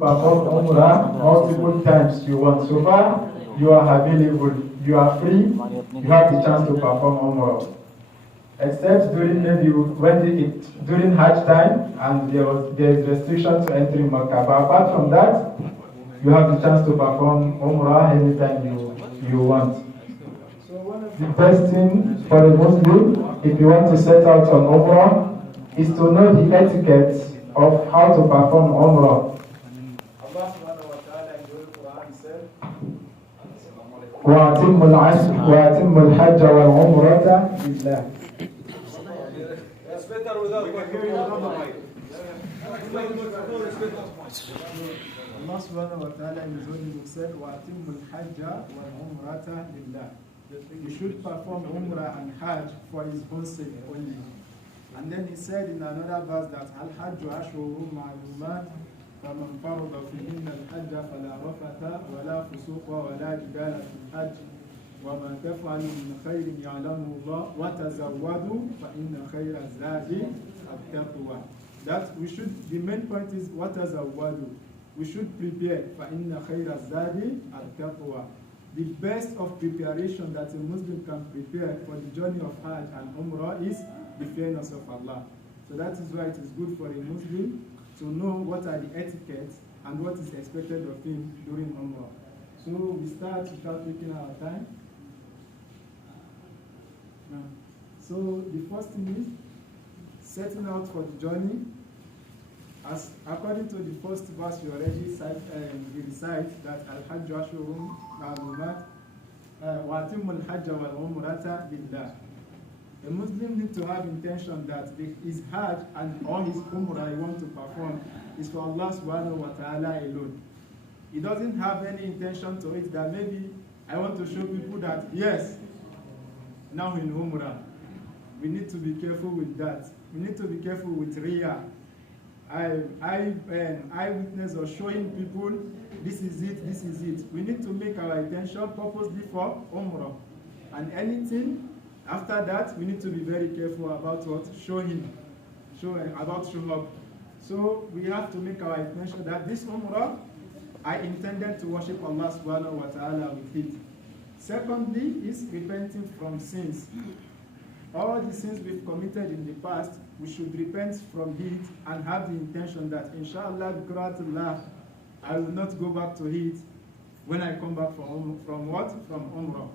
perform Umrah multiple times you want. So far, you are available, you are free, you have the chance to perform Umrah. Except during during Hajj time, and there is restriction to entering Makkah. But apart from that, you have the chance to perform Umrah anytime you want. So one of the best things for a Muslim, if you want to set out on Umrah, is to know the etiquette of how to perform Umrah. Allah subhanahu wa ta'ala in the Quran said, وَأَتِمُّ الْحَجَّ وَالْعُمْرَةَ لِلَّهِ. It's better without Allah subhanahu wa ta'ala in his holy book said, وَأَتِمُّ الْحَجَّ وَالْعُمْرَةَ لِلَّهِ. You should perform Umrah and Hajj for his own sake only. And then he said in another verse that Al-Hajj ashhurun ma'lumat faman farada fihinna al-hajj fala rafata wala fusuqa wala jidala fil hajj wa ma taf'alu min khairin ya'lamuhu Allah wa tazawwadu fa inna khayra zadi at-taqwa. That we should, the main point is wa tazawwadu. We should prepare fa inna khayra zadi at-taqwa. The best of preparation that a Muslim can prepare for the journey of Hajj and Umrah is the fearness of Allah. So that is why it is good for a Muslim to know what are the etiquettes and what is expected of him during Umrah. So we start without taking our time. So the first thing is setting out for the journey. As according to the first verse we already recite that Al-Hajj ashhurun ma'lumat wa atimmu al-hajj wal-umrata lillah. A Muslim needs to have intention that his Hajj and all his Umrah he wants to perform is for Allah subhanahu wa ta'ala alone. He doesn't have any intention to it that maybe I want to show people that yes, now in Umrah. We need to be careful with that. We need to be careful with Riyah. Eyewitness or showing people this is it, this is it. We need to make our intention purposely for Umrah. And anything after that, we need to be very careful about what? Showing up. So we have to make our intention that this Umrah, I intended to worship Allah subhanahu wa ta'ala with it. Secondly is repenting from sins. All the sins we've committed in the past, we should repent from it and have the intention that inshallah bi'Qur'atillah, I will not go back to it when I come back from what? From Umrah.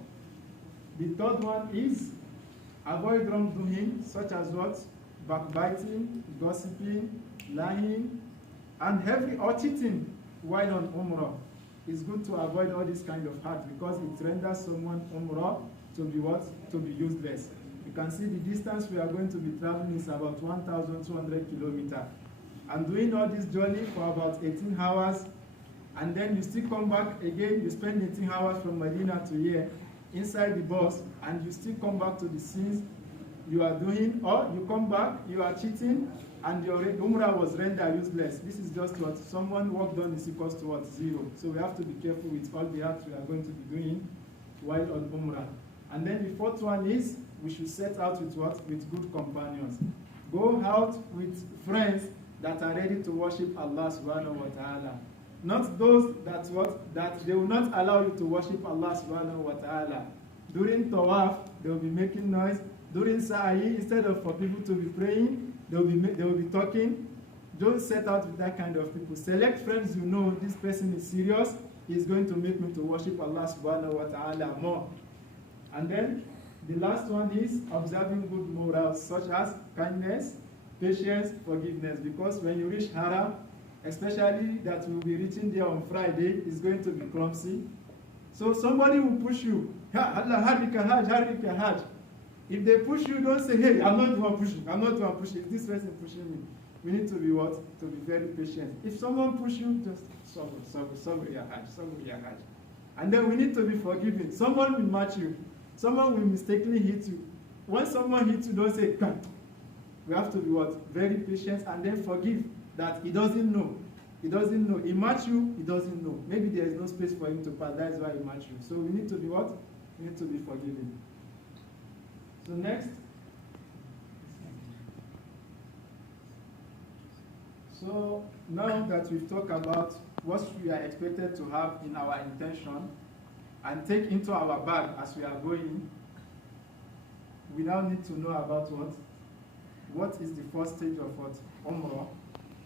The third one is avoid wrongdoing such as what? Backbiting, gossiping, lying, and or cheating while on Umrah. It's good to avoid all this kind of hurt because it renders someone Umrah to be what? To be useless. You can see the distance we are going to be traveling is about 1,200 kilometers. And doing all this journey for about 18 hours, and then you still come back again, you spend 18 hours from Medina to here, inside the bus, and you still come back to the sins you are doing, or you come back, you are cheating, and your Umrah was rendered useless. This is just what someone work done is equals to what? 0. So we have to be careful with all the acts we are going to be doing while on Umrah. And then the fourth one is we should set out with what? With good companions. Go out with friends that are ready to worship Allah subhanahu wa ta'ala. Not those that they will not allow you to worship Allah subhanahu wa ta'ala. During tawaf, they will be making noise. During sa'i, instead of for people to be praying, they will be talking. Don't set out with that kind of people. Select friends you know this person is serious. He's going to make me to worship Allah subhanahu wa ta'ala more. And then the last one is observing good morals such as kindness, patience, forgiveness. Because when you reach Haram, especially that we'll be reaching there on Friday, it's going to be clumsy. So somebody will push you. Allah, harika hajj, harika hajj. If they push you, don't say, hey, I'm not the one pushing. I'm not the one pushing. This person pushing me. We need to be what? To be very patient. If someone push you, just sabr ya hajj. And then we need to be forgiving. Someone will match you. Someone will mistakenly hit you. When someone hits you, don't say, come. We have to be what? Very patient and then forgive that he doesn't know. He doesn't know. He match you, he doesn't know. Maybe there is no space for him to pass. That is why he match you. So we need to be what? We need to be forgiving. So next. So now that we've talked about what we are expected to have in our intention and take into our bag as we are going, we now need to know about what is the first stage of what? Umrah.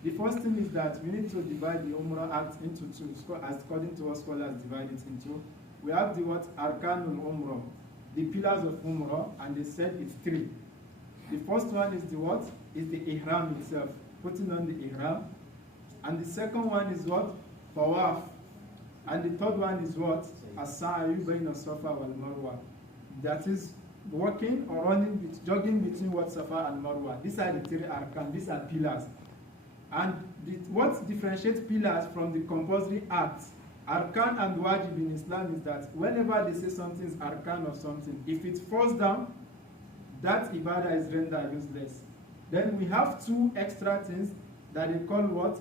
The first thing is that we need to divide the Umrah act into two, as according to what scholars divide it into. We have the what? Arkanul Umrah, the pillars of Umrah, and they said it's three. The first one is the what? Is the Ihram itself, putting on the Ihram. And the second one is what? Tawaf. And the third one is what? As-sa'yu bayna Safa wal Marwa. That is walking or running, jogging between what? Safa and Marwa. These are the three arkan, these are pillars. And what differentiates pillars from the compulsory acts, arkan and wajib in Islam, is that whenever they say something is arkan of something, if it falls down, that ibadah is rendered useless. Then we have two extra things that they call what?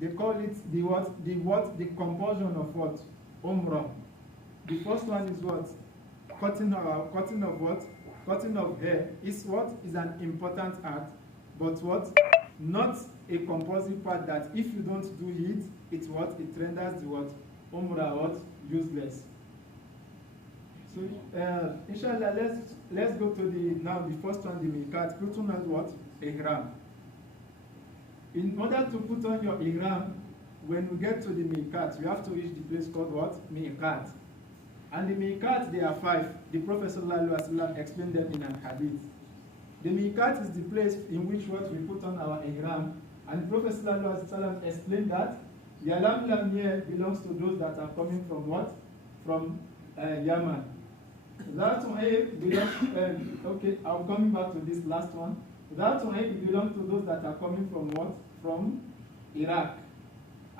They call it the what? The compulsion of what? Umrah. The first one is what? Cutting of what? Cutting of hair is what? Is an important act, but what? Not a compulsory part that if you don't do it, it's what? It renders the what? Umrah what? Useless. So inshallah, let's go to the first one, the miqat. Put on what? Ihram. In order to put on your ihram, when we get to the miqat, you have to reach the place called what? Miqat. And the miqat, there are 5. The Prophet ﷺ explained them in an hadith. The miqat is the place in which what we put on our ihram. And the Prophet ﷺ explained that Yalam Lam here belongs to those that are coming from what? From Yemen. That one belongs, okay, I'm coming back to this last one. That one belongs to those that are coming from what? From Iraq.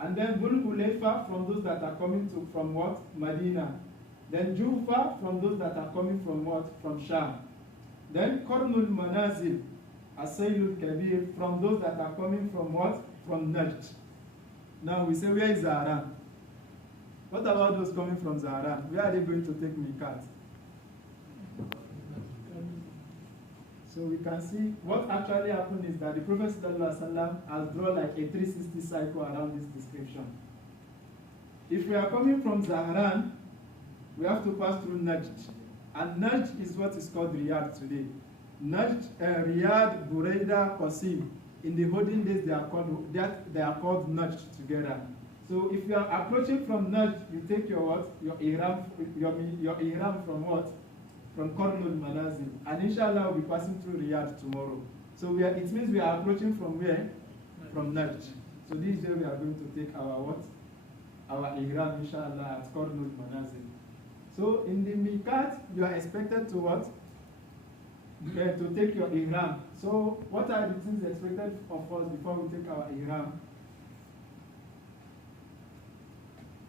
And then Dhul Hulayfa from those that are coming from what? Medina. Then Jufa from those that are coming from what? From Sham. Then Qarnul Manazil, Asaylul Kabir from those that are coming from what? From Najd. Now we say, where is Zaharan? What about those coming from Zaharan? Where are they going to take miqat? So we can see what actually happened is that the Prophet ﷺ has drawn like a 360 cycle around this description. If we are coming from Zaharan, we have to pass through Najd. And Najd is what is called Riyadh today. Najd, Riyadh, Buraida, Qasim. In the olden days, they are called Najd together. So if you are approaching from Najd, you take your what? Your ihram from what? From Qarnul Manazil. And inshallah, we'll be passing through Riyadh tomorrow. So it means we are approaching from where? From Najd. So this day we are going to take our what? Our ihram, inshallah, at Qarnul Manazil. So in the miqat, you are expected to what? To take your ihram. So what are the things expected of us before we take our ihram?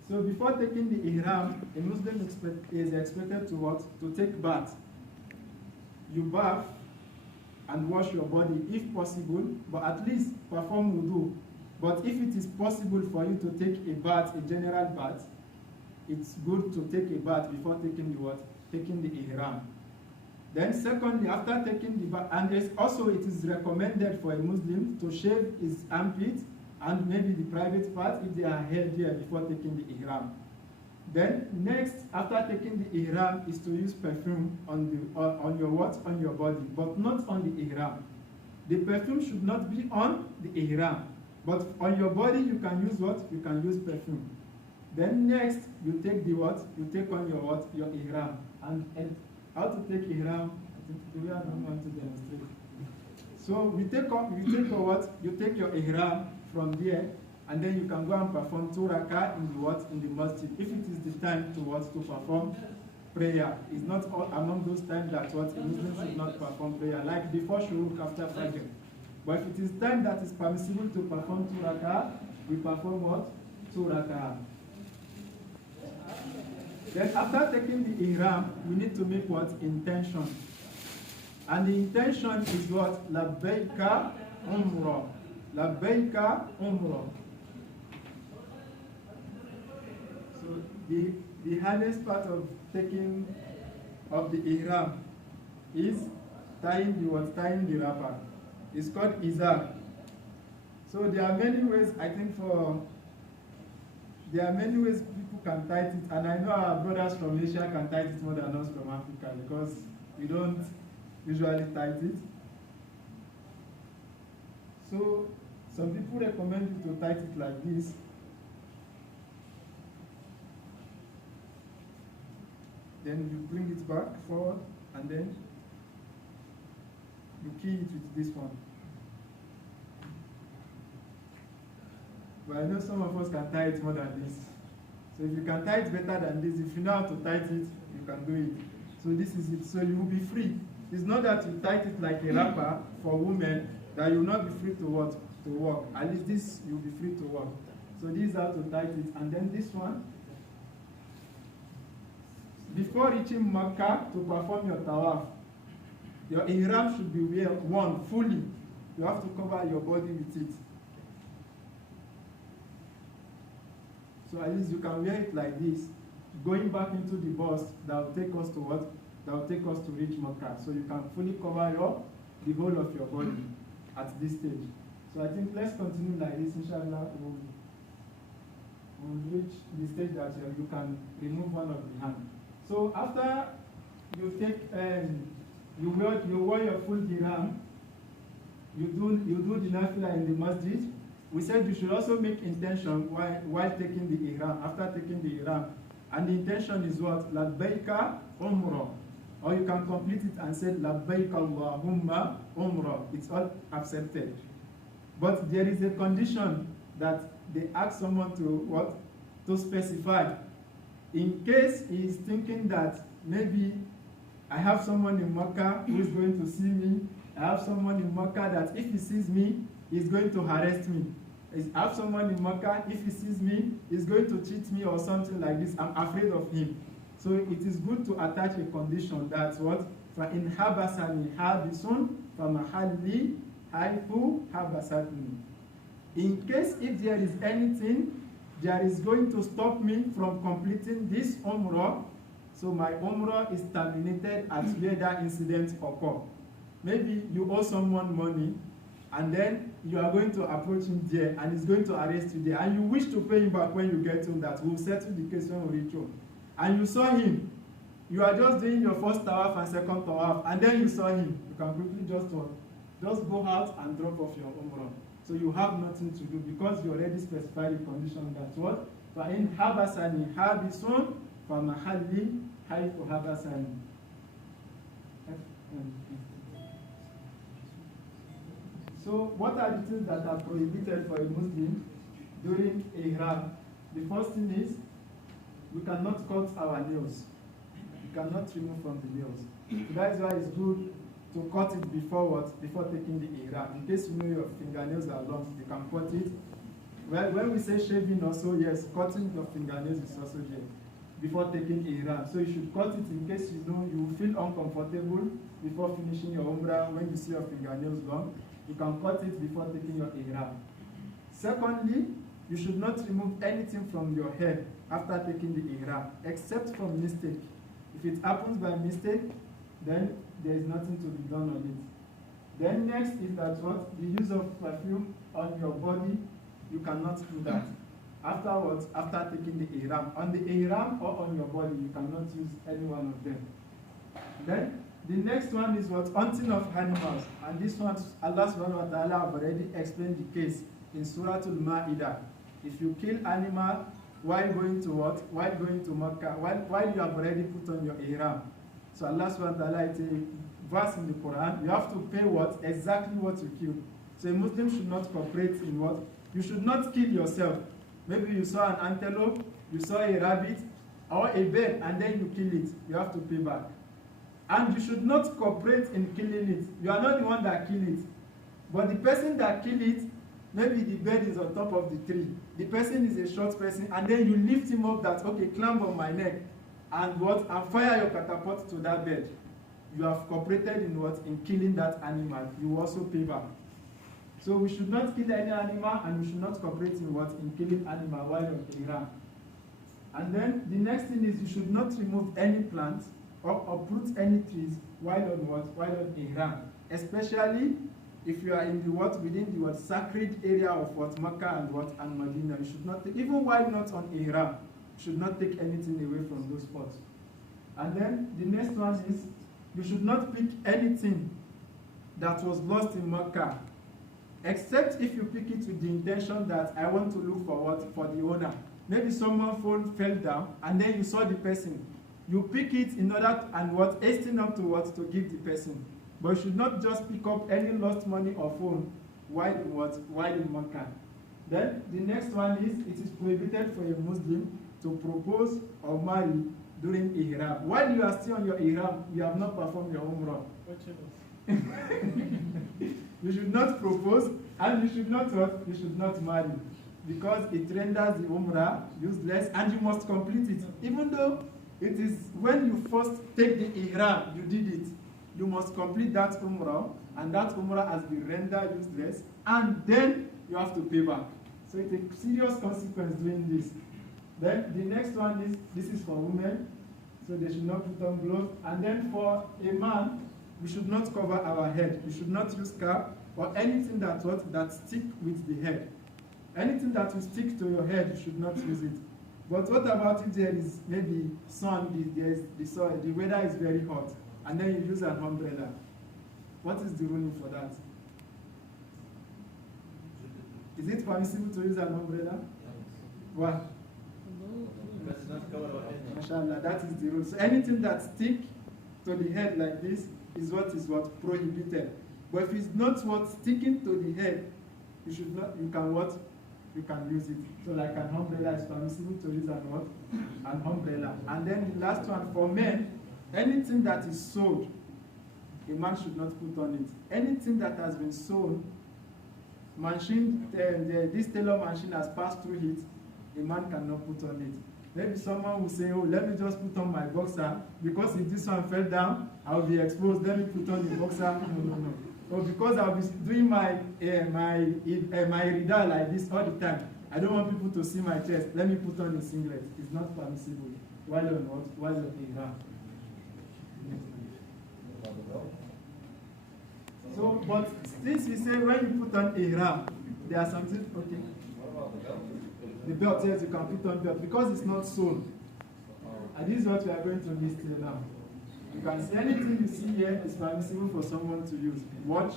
So before taking the ihram, a Muslim is expected to what? To take bath. You bath and wash your body if possible, but at least perform wudu. But if it is possible for you to take a bath, a general bath, it's good to take a bath before taking the what? Taking the ihram. Then secondly, after taking the bath, and it is recommended for a Muslim to shave his armpit and maybe the private part if they are held there before taking the ihram. Then next, after taking the ihram, is to use perfume on your what? On your body, but not on the ihram. The perfume should not be on the ihram, but on your body you can use what? You can use perfume. Then next, you take the what? You take on your what? Your ihram. And how to take ihram? I think we are not going to demonstrate. So we take your what? You take your ihram from there, and then you can go and perform 2 rakah in the what? In the masjid. If it is the time to what? To perform prayer. It's not among those times that what? A Muslim should not perform prayer, like before shuruk, after fajr. But if it is time that is permissible to perform 2 rakah, we perform what? 2 rakah. Then after taking the ihram, we need to make what? Intention. And the intention is what? Labbaika Umrah. Labbaika Umrah. So the hardest part of taking of the ihram is tying the wrapper. It's called izar. So there are many ways, I think there are many ways people can tight it, and I know our brothers from Asia can tight it more than us from Africa because we don't usually tight it. So some people recommend you to tight it like this. Then you bring it back forward, and then you key it with this one. But I know some of us can tie it more than this. So if you can tie it better than this, if you know how to tight it, you can do it. So this is it. So you will be free. It's not that you tight it like a wrapper for women that you will not be free to what? To walk. At least this, you will be free to walk. So this is how to tight it. And then this one, before reaching Makkah to perform your tawaf, your ihram should be worn fully. You have to cover your body with it. So at least you can wear it like this, going back into the bus that will take us to what? That will take us to reach Makkah. So you can fully cover the whole of your body at this stage. So I think let's continue like this, inshallah. We'll reach the stage that you can remove one of the hand. So after you take, you wear your full ihram, you do the nafila in the masjid. We said you should also make intention while taking the ihram, after taking the ihram. And the intention is what? Labbaika Umrah. Or you can complete it and say Labbaika Allahumma Umrah. It's all accepted. But there is a condition that they ask someone to what? To specify. In case he is thinking that maybe I have someone in Makkah who is going to see me, I have someone in Makkah that if he sees me, he's going to harass me. I have someone in Makkah, if he sees me, he's going to cheat me or something like this. I'm afraid of him. So it is good to attach a condition that's what? فَإِنْ حَبَسَنِي حَابِسٌ فَمَحَلِّي حَيْثُ حَبَسَتْنِي. In case if there is anything that is going to stop me from completing this Umrah, so my Umrah is terminated at where that incident occurred. Maybe you owe someone money, and then you are going to approach him there, and he's going to arrest you there, and you wish to pay him back when you get home, that we'll settle the case when we reach home. And you saw him, you are just doing your first tawaf and second tawaf, and then you saw him, you can quickly just go out and drop off your Umrah. So you have nothing to do because you already specified the condition that what? فَإِنْ حَبَسَنِي حَابِسٌ فَمَحَلِّي حَيْثُ حَبَسَنِي. So what are the things that are prohibited for a Muslim during Ihram? The first thing is we cannot cut our nails. We cannot remove from the nails. So that is why it's good to cut it before what? Before taking the ihram. In case you know your fingernails are long, you can cut it. Well, when we say shaving also, yes, cutting your fingernails is also there before taking ihram. So you should cut it in case you know you feel uncomfortable before finishing your umrah. When you see your fingernails long, you can cut it before taking your ihram. Secondly, you should not remove anything from your hair after taking the ihram, except from mistake. If it happens by mistake, then there is nothing to be done on it. Then next is that what? The use of perfume on your body, you cannot do that. Afterwards, after taking the ihram, on the ihram or on your body, you cannot use any one of them. Then the next one is what? Hunting of animals. And this one, Allah subhanahu wa ta'ala have already explained the case in Surah Al-Ma'idah. If you kill animal while going to what? While going to Makkah, while you have already put on your ihram. So Allah subhanahu wa ta'ala, it's a verse in the Quran, you have to pay what? Exactly what you killed. So a Muslim should not cooperate in what? You should not kill yourself. Maybe you saw an antelope, you saw a rabbit, or a bird, and then you kill it. You have to pay back. And you should not cooperate in killing it. You are not the one that killed it. But the person that killed it, maybe the bird is on top of the tree. The person is a short person, and then you lift him up that, okay, climb on my neck. And what? And fire your catapult to that bird. You have cooperated in what? In killing that animal. You also pay back. So we should not kill any animal, and we should not cooperate in what? In killing animal while on ihram. And then the next thing is you should not remove any plants or uproot any trees while on what? While on ihram. Especially if you are in the what within the what sacred area of what Mecca and what and Medina, you should not take, even while not on ihram, you should not take anything away from those spots. And then the next one is you should not pick anything that was lost in Mecca, except if you pick it with the intention that I want to look for what for the owner. Maybe someone's phone fell down and then you saw the person. You pick it in order to, and what hasten up to what to give the person. But you should not just pick up any lost money or phone while in Mecca. Then the next one is it is prohibited for a Muslim to propose or marry during ihram. While you are still on your ihram, you have not performed your umrah. You should not propose and you should not what? You should not marry, because it renders the umrah useless and you must complete it. Even though it is when you first take the ihram, you did it. You must complete that umrah, and that umrah has been rendered useless, and then you have to pay back. So it's a serious consequence doing this. Then the next one is, this is for women, so they should not put on gloves. And then for a man, we should not cover our head. We should not use cap or anything that stick with the head. Anything that will stick to your head, you should not use it. But what about if there is maybe sun, the weather is very hot, and then you use an umbrella? What is the ruling for that? Is it permissible to use an umbrella? Why? Mashallah, that is the rule. So anything that stick to the head like this is what prohibited. But if it's not what sticking to the head, you should not. You can what? You can use it. So like an umbrella is permissible to use an what? An umbrella. And then the last one for men, anything that is sewed, a man should not put on it. Anything that has been sewn, this tailor machine has passed through it, a man cannot put on it. Maybe someone will say, oh, let me just put on my boxer, because if this one fell down, I'll be exposed, let me put on the boxer. No. Or because I'll be doing my rida like this all the time, I don't want people to see my chest, let me put on a singlet. It's not permissible while you're not, while you're ihram. So, but since we say when you put on ihram, there are something, okay. The belt, yes, you can put on belt because it's not sewn. And this is what we are going to list here now. You can see anything you see here is permissible for someone to use. Watch,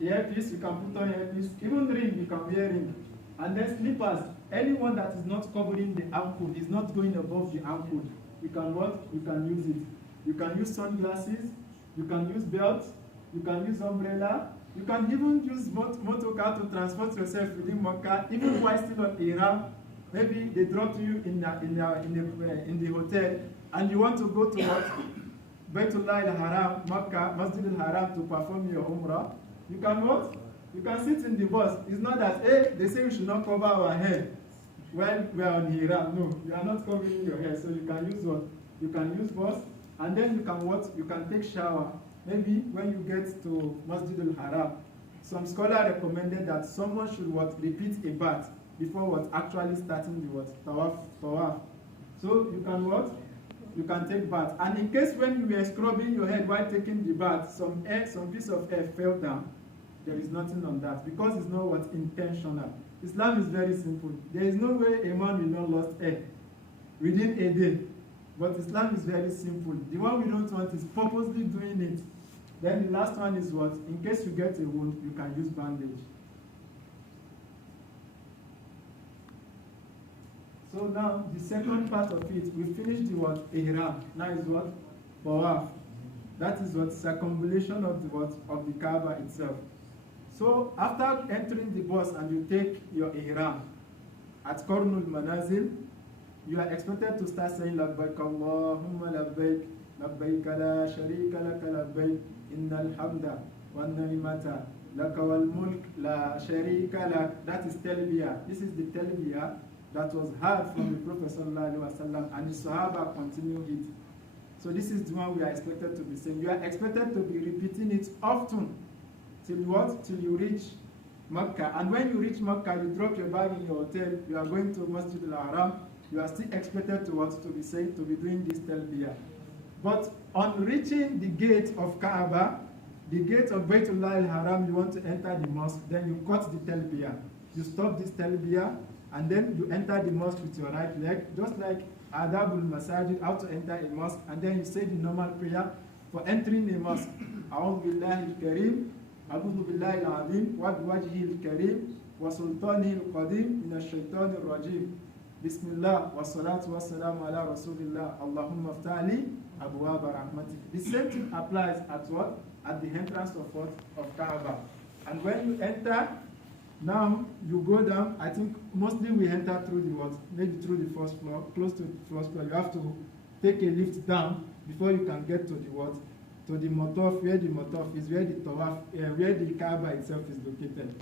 earpiece, you can put on earpiece. Even ring, you can wear ring. And then slippers, anyone that is not covering the ankle, is not going above the ankle, you can what? You can use it. You can use sunglasses, you can use belts, you can use umbrella. You can even use motor car to transport yourself within Mecca, even while still on ihram. Maybe they drop you in the hotel, and you want to go to what? Baytullah al-Haram, Mecca, Masjid al-Haram to perform your Umrah. You can what? You can sit in the bus. It's not that, hey, they say we should not cover our head when we are on ihram. No, you are not covering your head, so you can use what? You can use bus, and then you can what? You can take shower. Maybe when you get to Masjid al-Haram, some scholar recommended that someone should what? Repeat a bath before what? Actually starting the what? Tawaf. So you can what? You can take bath. And in case when you were scrubbing your head while taking the bath, some piece of air fell down, there is nothing on that because it's not what? Intentional. Islam is very simple. There is no way a man will not lose air within a day. But Islam is very simple. The one we don't want is purposely doing it. Then the last one is what? In case you get a wound, you can use bandage. So now the second part of it, we finished the what? Ihram. Now is what? Tawaf. That is what? Circumambulation of the what? Of the Kaaba itself. So after entering the bus and you take your ihram at Qarnul Manazil, you are expected to start saying labbaik Allahumma labbaik labbaik la sharika laka labbaik innal hamda wan ni'mata laka wal mulk la sharika lak. That is talbiyah. This is the talbiyah that was heard from the Prophet sallallahu alaihi wasallam, and the Sahaba continue it. So this is the one we are expected to be saying. You are expected to be repeating it often till what? Till you reach Mecca. And when you reach Mecca, you drop your bag in your hotel. You are going to Masjid al-Haram. You are still expected to what? To be saying, to be doing this talbiyah. But on reaching the gate of Kaaba, the gate of Baytullah al-Haram, you want to enter the mosque, then you cut the talbiyah. You stop this talbiyah, and then you enter the mosque with your right leg, just like Adabul Masajid, how to enter a mosque, and then you say the normal prayer for entering a mosque. A'udhu billahi al-kareem, a'udhu billahi al-azim, wa biwajhihi al-kareem, wa sultanihi al-qadim, min ash-shaytan al-rajim. Bismillah, wa salatu wa salamu ala rasulillah, Allahumma ftali, abwaab rahmatik. The same thing applies at what? At the entrance of what? Of Kaaba. And when you enter, now you go down. I think mostly we enter through the what? Maybe through the first floor, close to the first floor. You have to take a lift down before you can get to the what? To the motaf, where the motaf is, where the tawaf, where the Kaaba itself is located.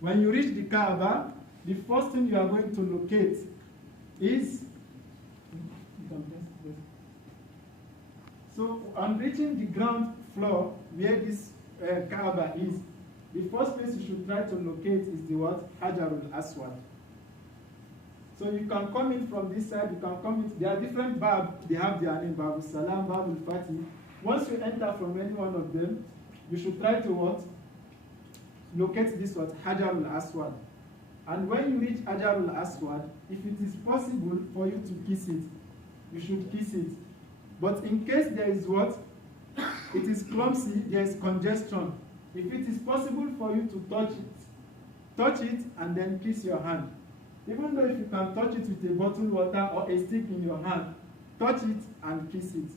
When you reach the Kaaba, the first thing you are going to locate is, so on reaching the ground floor where this Kaaba is, the first place you should try to locate is the what? Hajarul Aswad. So you can come in from this side, you can come in. There are different bab, they have their name, Babul Salam, Babul Fatih. Once you enter from any one of them, you should try to what? Locate this what? Hajarul Aswad. And when you reach Hajarul Aswad, if it is possible for you to kiss it, you should kiss it. But in case there is what? It is clumsy, there is congestion. If it is possible for you to touch it and then kiss your hand. Even though if you can touch it with a bottled water or a stick in your hand, touch it and kiss it.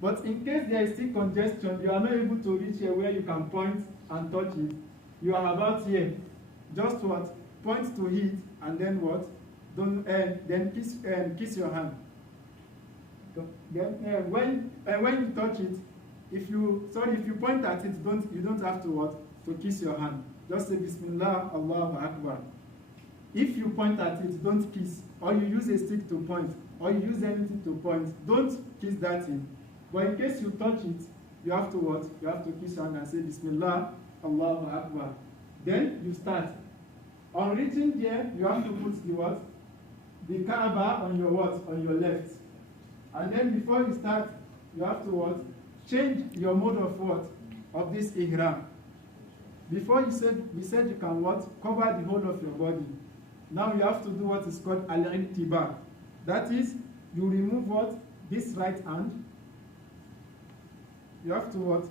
But in case there is still congestion, you are not able to reach here where you can point and touch it. You are about here. Just what? Point to it and then what? Don't then kiss your hand. Then when you touch it, if you point at it, you don't have to what? To kiss your hand. Just say Bismillah, Allahu Akbar. If you point at it, don't kiss. Or you use a stick to point. Or you use anything to point. Don't kiss that thing. But in case you touch it, you have to what? You have to kiss your hand and say Bismillah, Allahu Akbar. Then you start. On reaching there, you have to put the what? The Kaaba on your what? On your left. And then before you start, you have to what? Change your mode of what? Of this ihram. Before we said you can what? Cover the whole of your body. Now you have to do what is called al-intiba. That is, you remove what? This right hand. You have to what?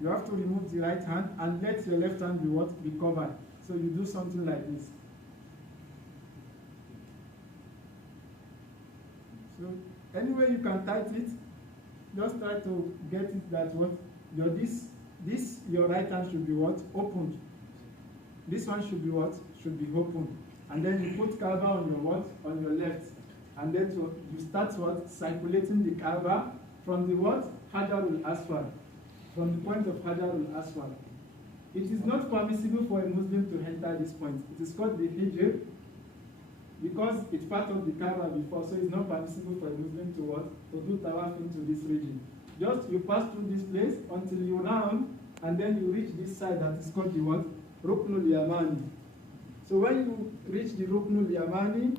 You have to remove the right hand and let your left hand be what? Be covered. So you do something like this. So anyway you can tight it, just try to get it that what? Your right hand should be what? Opened. This one should be what? Should be open. And then you put Kaaba on your what? On your left. And then you start what? Circulating the Kaaba from the what? Hajarul Aswad. From the point of Hajarul Aswad. It is not permissible for a Muslim to enter this point. It is called the Hijr because it's part of the Kaaba before, so it's not permissible for a Muslim to what? To do tawaf into this region. Just you pass through this place until you round, and then you reach this side that is called the what? Ruknul Yamani. So when you reach the Ruknul Yamani,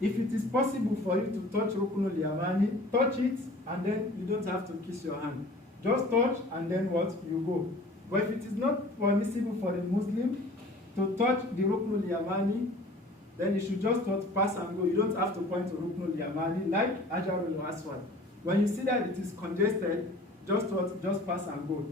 if it is possible for you to touch Ruknul Yamani, touch it, and then you don't have to kiss your hand. Just touch, and then what? You go. But if it is not permissible for a Muslim to touch the Ruknul Yamani, then you should just not pass and go. You don't have to point to Ruknul Yamani like Hajarul Aswad. When you see that it is congested, just pass and go.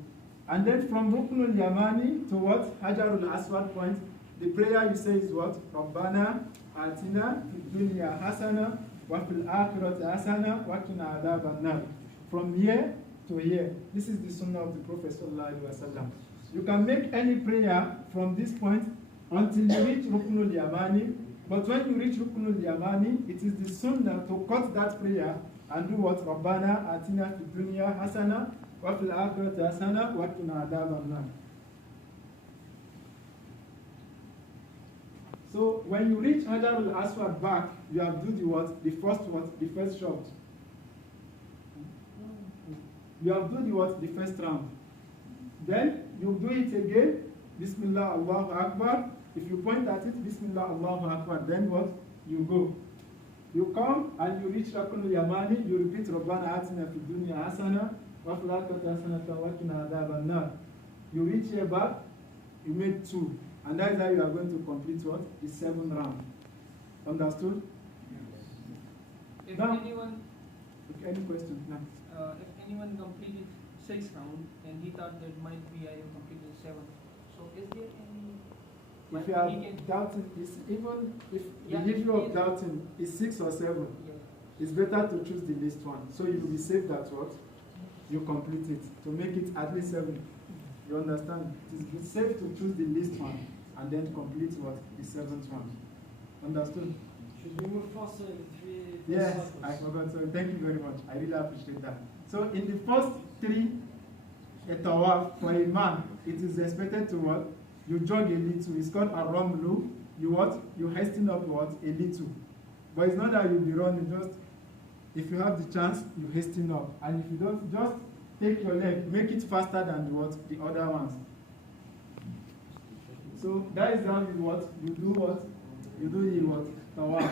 And then from Ruknul Yamani to what? Hajarul Aswad point, the prayer you say is what? Rabbana atina fid dunya hasana wa fil akhirati hasana wa qina adhaban nar. From here to here. This is the sunnah of the Prophet sallallahu alaihi wasallam. You can make any prayer from this point until you reach Ruknul Yamani. But when you reach Ruknul Yamani, it is the sunnah to cut that prayer and do what? Rabbana atina fid dunya hasana wa fil akhirati hasana wa qina adhaban nar. So when you reach Hajarul Aswad back, you have to do the what? The first what? The first shot. You have to do the what? The first round. Then you do it again. Bismillah Allahu Akbar. If you point at it, Bismillah Allahu Akbar. Then what? You go. You come and you reach Ruknul Yamani. You repeat Rabbana atina fid dunya hasana You reach here back, you make 2. And that is how you are going to complete what? The 7th round. Understood? If Now, anyone, any question? No. if anyone completed 6 rounds and he thought that might be I completed 7, so is there any? If you are doubting, even if Yeah, the issue of if- doubting is 6 or 7, Yeah. it's better to choose the least one. So you will be safe that what? You complete it. To make it at least 7. You understand? It is safe to choose the least one and then complete what? The 7th one. Understood? Should we move faster in 3 Yes, cycles? I forgot. So thank you very much. I really appreciate that. So in the first 3 tawaf for a man, it is expected to what? You jog a little. It's called a ramlu. You what? You hasten up what? A little. But it's not that you'll be running. Just if you have the chance, you hasten up. And if you don't, just take your leg, make it faster than what? The other ones. So that is how you what? You do what? You do the what? Tawaf.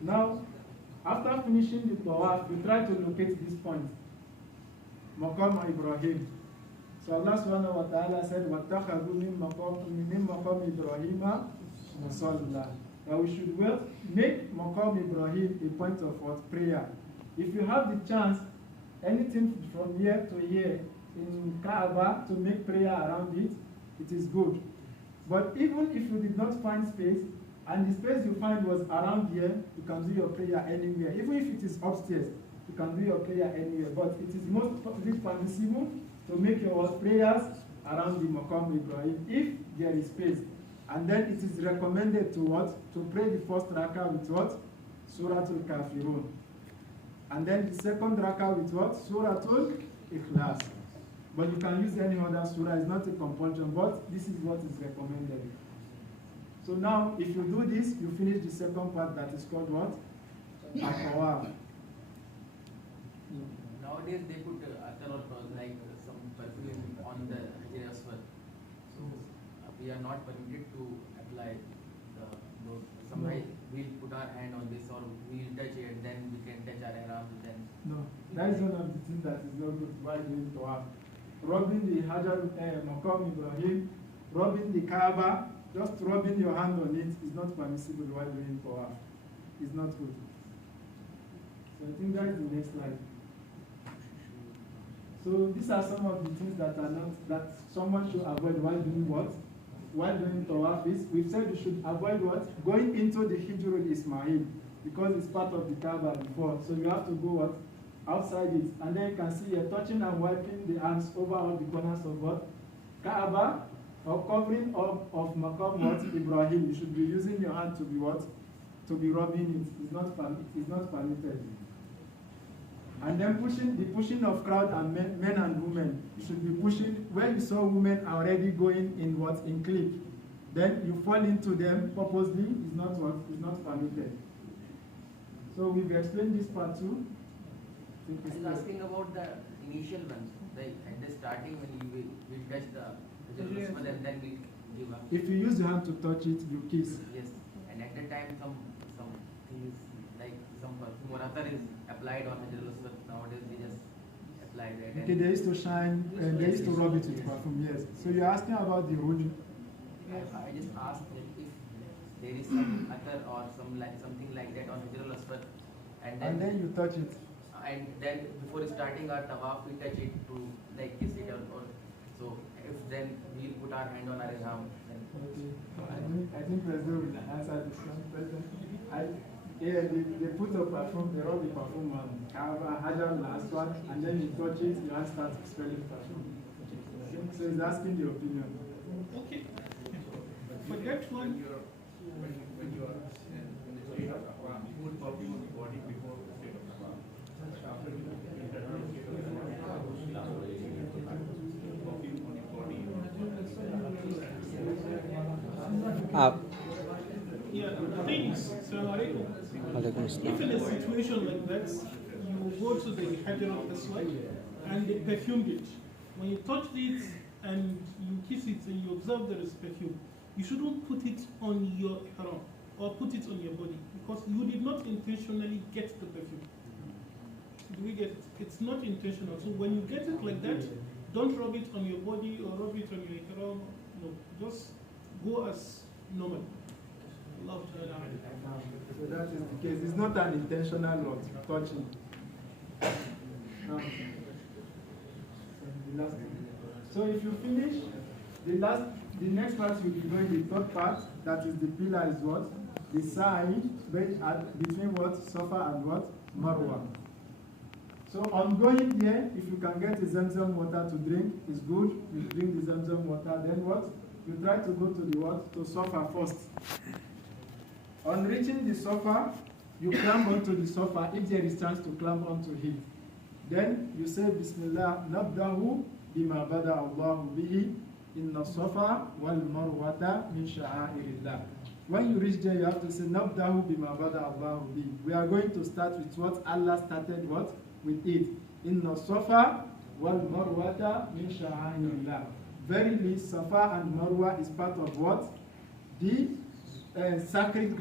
Now, after finishing the tawaf, you try to locate this point. Maqam Ibrahim. So Allah subhanahu wa ta'ala said, وَاتَّخَذُوا مِن مَقَامِ إِبْرَاهِيمَ مُصَلَّى. That we should make Maqam Ibrahim a point of what? Prayer. If you have the chance, anything from here to here in Kaaba to make prayer around it, it is good. But even if you did not find space, and the space you find was around here, you can do your prayer anywhere. Even if it is upstairs, you can do your prayer anywhere. But it is most permissible to make your prayers around the Maqam Ibrahim if there is space. And then it is recommended to what? To pray the first rakah with what? Suratul Kafirun. And then the second rakah with what? Suratul Ikhlas. But you can use any other surah. It's not a compulsion, but this is what is recommended. So now, if you do this, you finish the second part that is called what? Al-Tawaf. Nowadays they put like some perfume on the Hajar Aswad. So we are not permitted to apply those. Somehow we'll put our hand on this or we'll touch it, then we can touch our haram. Then No, that is one of the things that is not good while doing Tawaf. Rubbing the Hajar Maqam Ibrahim, rubbing the Kaaba, just rubbing your hand on it is not permissible while doing Tawaf. It's not good. So I think that is the next slide. So these are some of the things that are not, that someone should avoid while doing what? While doing Tawaf is, we've said you should avoid what? Going into the Hijrul Ismail, because it's part of the Kaaba before. So you have to go what? Outside it. And then you can see you're touching and wiping the hands over all the corners of what? Kaaba, or covering up of Maqam what? Ibrahim. You should be using your hand to be what? To be rubbing it. It's not permitted. And then the pushing of crowd and men and women. You should be pushing, where you saw women already going in what? In clique. Then you fall into them purposely, is not what? Is not permitted. So we've explained this part too. I was asking about the initial ones, like at the starting when we touch the Hajar Aswad and then we give up. If you use your hand to touch it, you kiss. Yes, and at the time some things like some perfume or other is applied on Hajar Aswad. Nowadays they just apply that. Okay, they used to shine, they used to rub it with perfume, yes. So you're asking about the rouge. I just asked if there is some other or something like that on Hajar Aswad, and then you touch it. And then before starting our tawaf, we touch it to like kiss it or so. If then we'll put our hand on our ihram. Okay. I think President will answer this question. They put a perfume, they rub the perfume on Kaaba, Hajar al-Aswad, and then you touch it, your hand starts smelling perfume. So he's asking the opinion. Okay. For that one, when you are in the state of Ihram, you put perfume on the body before the state of Ihram. After you enter the state of Ihram, you put perfume on the body. yeah, the thing is, if in a situation like that, you go to the Hajar al-Aswad and they perfumed it. When you touch it and you kiss it and you observe there is perfume, you shouldn't put it on your ihram or put it on your body because you did not intentionally get the perfume. do we get it? It's not intentional. So when you get it like that, don't rub it on your body or rub it on your ihram. No, just go as normal. Allah Ta'ala. So that is the case. It's not an intentional lot, touching. So if you finish, the next part you'll be going, the third part, that is the pillar is what? The sign between what? Safa and what? Marwa. So on going there, if you can get the Zamzam water to drink, it's good. You drink the Zamzam water, then what? You try to go to the what? To Safa first. On reaching the Safa, you climb onto the Safa if there is chance to climb onto it. Then you say Bismillah, Nabdahu bima bada Allahu bihi inna Safa wal Marwata min sha'airillah. When you reach there, you have to say Nabdahu bima bada Allahu bihi. We are going to start with what Allah started what? With it. Inna Safa wal Marwata min sha'airillah. Verily, Safa and Marwa is part of what? The sacred,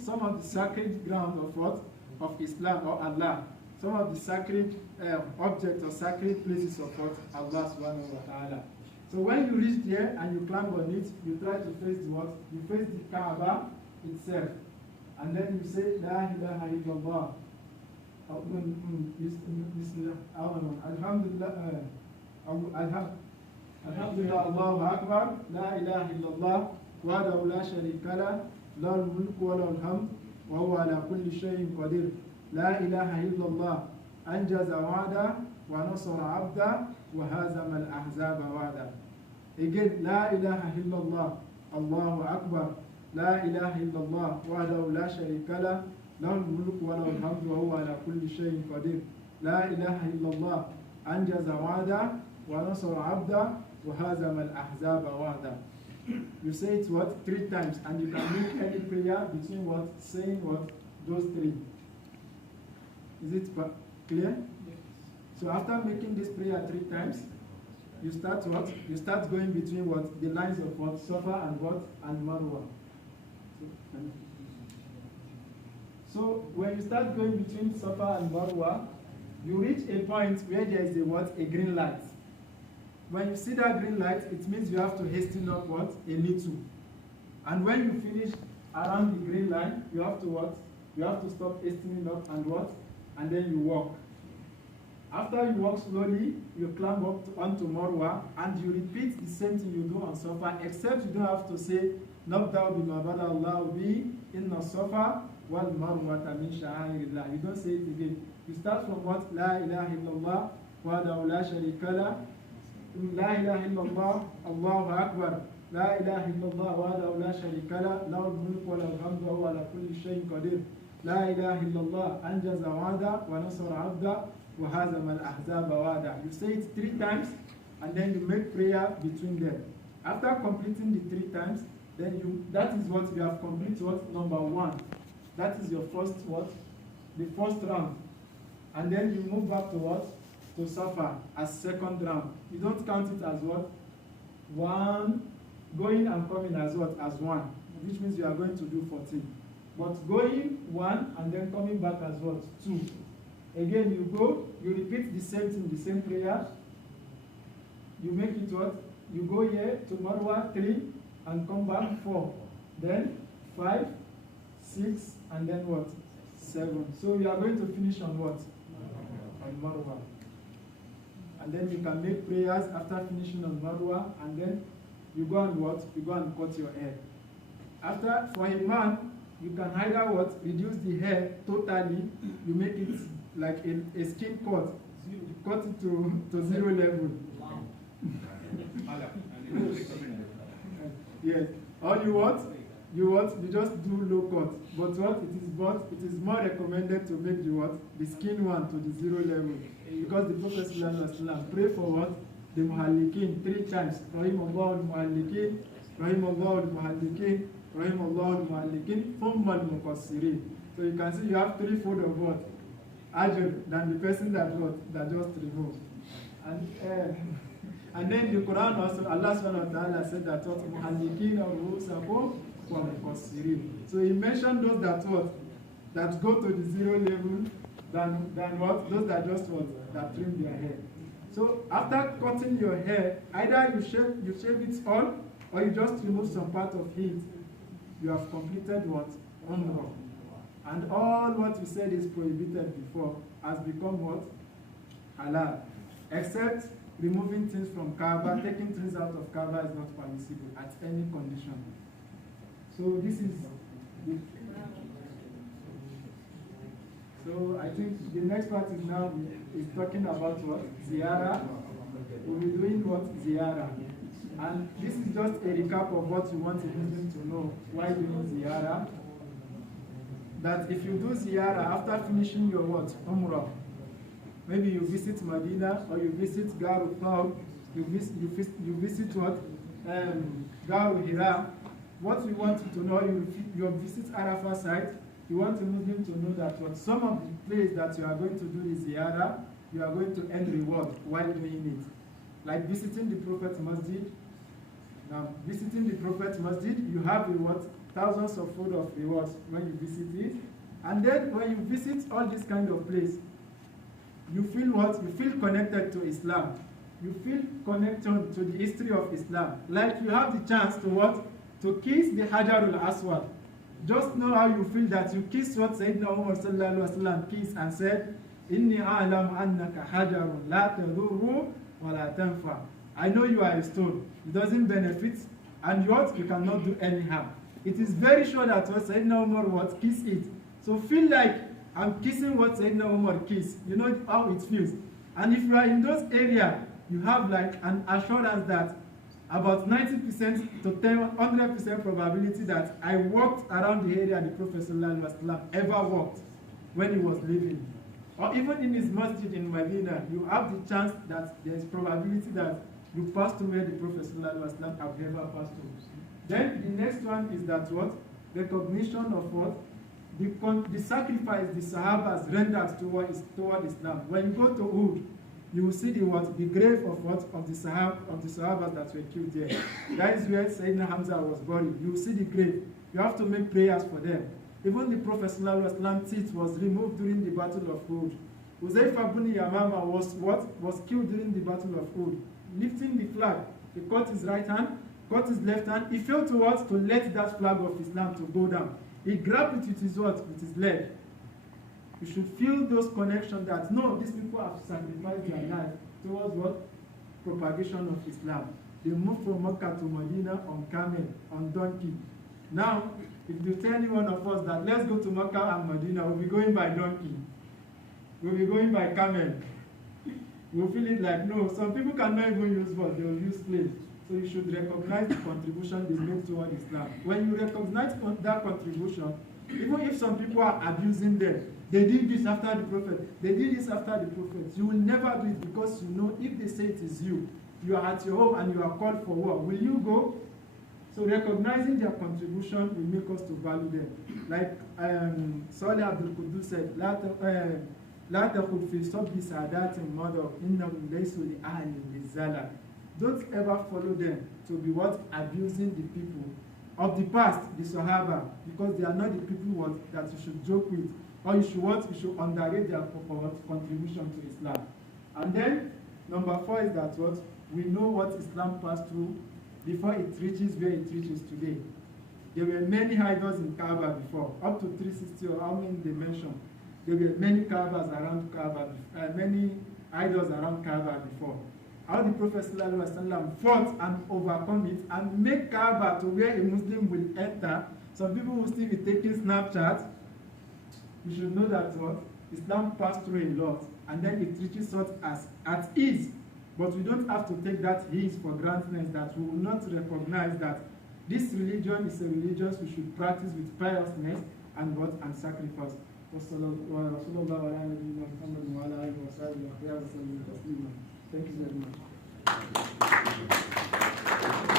some of the sacred ground of what? Of Islam or Allah. Some of the sacred objects or sacred places of what? Allah subhanahu wa ta'ala. So when you reach there and you climb on it, you try to face the what? You face the Kaaba itself. And then you say, La ilaha illallah. Alhamdulillah. Alhamdulillah, Allahu Akbar. La ilaha illallah. وحده لا شريك له له الملك وله الحمد وهو على كل شيء قدير لا إله إلا الله أنجز وعده ونصر عبده وهزم الأحزاب وعده. Again, لا إله إلا الله الله أكبر لا إله إلا الله وحده لا شريك له له الملك وله الحمد وهو على كل شيء قدير لا إله إلا الله أنجز وعده ونصر عبده وهزم الأحزاب وعده. You say it what? 3 times, and you can make any prayer between what? Saying what? Those 3. Is it clear? Yes. So after making this prayer 3 times, you start what? You start going between what? The lines of what? Safa and what? And Marwa. So when you start going between Safa and Marwa, you reach a point where there is a what? A green light. When you see that green light, it means you have to hasten up what? A little. And when you finish around the green line, you have to what? You have to stop hastening up and what? And then you walk. After you walk slowly, you climb up onto Marwa and you repeat the same thing you do on Safa, except you don't have to say, Nabdaw bima bada Allahu bi inna Safa wal Marwata min sha'airillah. You don't say it again. You start from what? La ilaha illallah wahdahu la sharika lah. لا إله إلا الله الله أكبر لا إله إلا الله وحده لا شريك له له الملك وله الحمد وهو على كل شيء قدير لا إله إلا الله أنجز وعده ونصر عبده وهزم الأحزاب وعده. You say it 3 times and then you make prayer between them. After completing the 3 times, then that is what you have completed what? Number 1. That is your first what? The first round. And then you move back to what? To Safa as second round. You don't count it as what? 1, going and coming as what? As 1, which means you are going to do 14. But going 1 and then coming back as what? 2. Again, you go, you repeat the same thing, the same prayer. You make it what? You go here to Marwa 3 and come back 4. Then 5, 6, and then what? 7. So you are going to finish on what? On Marwa. And then you can make prayers after finishing on Marwa, and then you go and what? You go and cut your hair. After, for a man, you can either what? Reduce the hair totally, you make it like a skin cut. You cut it to 0 level. Yes. Or you what? You just do low cut. But it is more recommended to make the skin one to the 0 level. Because the Prophet ﷺ pray for what? The Muhallikin 3 times. Rahimullah al-Muhallikin, Rahimullah al-Muhallikin, Rahimullah al-Muhallikin, Thumma al-Muqassirin. So you can see you have 3-fold of what? Ajr than the person that just removed. And then the Quran also, Allah subhanahu wa ta'ala said that what? Muhallikin or Rusakum wa Muqassirin. So he mentioned those that what? That go to the 0 level than what? Those that just what? That trim their hair. So after cutting your hair, either you shave it all, or you just remove some part of it. You have completed what? Umrah. And all what you said is prohibited before has become what? Halal. Except removing things from Kaaba, taking things out of Kaaba is not permissible at any condition. So this is so I think the next part is now is talking about what? Ziyarah. We'll be doing what? Ziyarah. And this is just a recap of what you want a Muslim to know while doing Ziyarah. That if you do Ziyarah after finishing your what? Umrah. Maybe you visit Medina or you visit Garu Thawb, you visit what? Garu Hira. What we want you to know, you visit Arafah site, you want a Muslim to know that what some of the place that you are going to do is Ziyarah, you are going to earn reward while doing it. Like visiting the Prophet Masjid. Now, visiting the Prophet Masjid, you have reward, thousands of fold of rewards when you visit it. And then when you visit all this kind of place, you feel what? You feel connected to Islam. You feel connected to the history of Islam. Like you have the chance to what? To kiss the Hajarul Aswad. Just know how you feel that you kiss what Sayyidina Umar sallallahu alaihi wasallam kissed and said, Inni a'lam annaka hajarun la tadurru wa la tanfa. I know you are a stone. It doesn't benefit, and what? You cannot do any harm. It is very sure that what Sayyidina Umar what? Kiss it. So feel like I'm kissing what Sayyidina Umar kissed. You know how it feels. And if you are in those areas, you have like an assurance that about 90% to 100% probability that I walked around the area the Prophet ﷺ ever walked when he was living. Or even in his masjid in Medina, you have the chance that there is probability that you passed through where the Prophet ﷺ have ever passed through. Then the next one is that what? Recognition of what? The sacrifice the Sahabas rendered toward Islam. When you go to Uhud, you will see the what? The grave of what? Of the Sahabas that were killed there. That is where Sayyidina Hamza was buried. You will see the grave. You have to make prayers for them. Even the Prophet ﷺ's teeth was removed during the Battle of Uhud. Uzaifa ibn Yamama was what? Was killed during the Battle of Uhud. Lifting the flag, he cut his right hand, cut his left hand. He failed to what? To let that flag of Islam to go down. He grabbed it with his what? With his leg. You should feel those connections that no, these people have sacrificed their life towards what? Propagation of Islam. They moved from Mecca to Medina on camel, on donkey. Now, if you tell any one of us that let's go to Mecca and Medina, we'll be going by donkey. We'll be going by camel. We'll feel it like, no, some people cannot even use what? They will use slaves. So you should recognize the contribution they made toward Islam. When you recognize that contribution, even if some people are abusing them, they did this after the Prophet, they did this after the Prophet, you will never do it because you know if they say it is you, you are at your home and you are called for war, will you go? So recognizing their contribution will make us to value them. Like Salih Abdul Qudus said, لا تخذ في صب سادات مضى إنهم ليسوا لأهل للزلة. Don't ever follow them to be what? Abusing the people of the past, the Sahaba, because they are not the people what, that you should joke with, or you should what? You should underrate their contribution to Islam. And then number 4 is that what? We know what Islam passed through before it reaches where it reaches today. There were many idols in Kaaba before, up to 360 or how many they mentioned. There were many Kaabas around Kaaba, many idols around Kaaba before. How the Prophet ﷺ fought and overcome it and make Kaaba to where a Muslim will enter. Some people will still be taking Snapchat. You should know that what? Islam passed through a lot and then it reaches such as at ease. But we don't have to take that ease for granted, that we will not recognize that this religion is a religion we should practice with piousness and what? And sacrifice. Thank you very much.